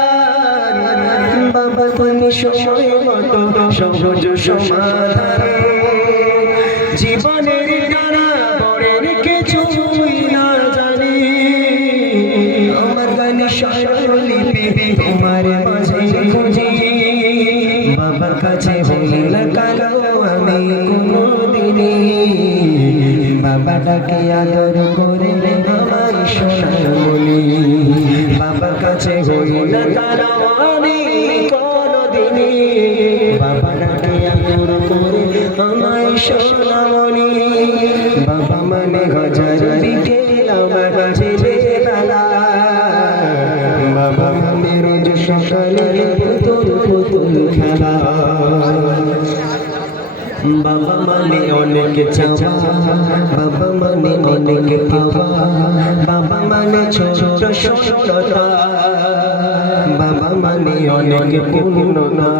বিধান বাবা তুমি সময় মতো সহজ সমাধান জীবনের টানা পড়ের কিছুই না জানি আমার গানে স্বরলিপি তোমার মাঝে খুঁজি বাবার কাছে হই না কালো আমি কোনোদিনই বাবা ডাকে আদর করে আমার সোনার মনি বাবার কাছে হই না কালো আমি কোনোদিনই বাবা ডাকে আদর করে আমার সোনামণি বাবা মানে হাজার বিকেল আমার ছেলেবেলা বাবা মানে রোজ সকালে পুতুল পুতুল খেলা বাবা মানে অনেক চাওয়া বাবা মানে অনেক পাওয়া বাবা মানে ছোট সরলতা বাবা মানে অনেক পূর্ণতা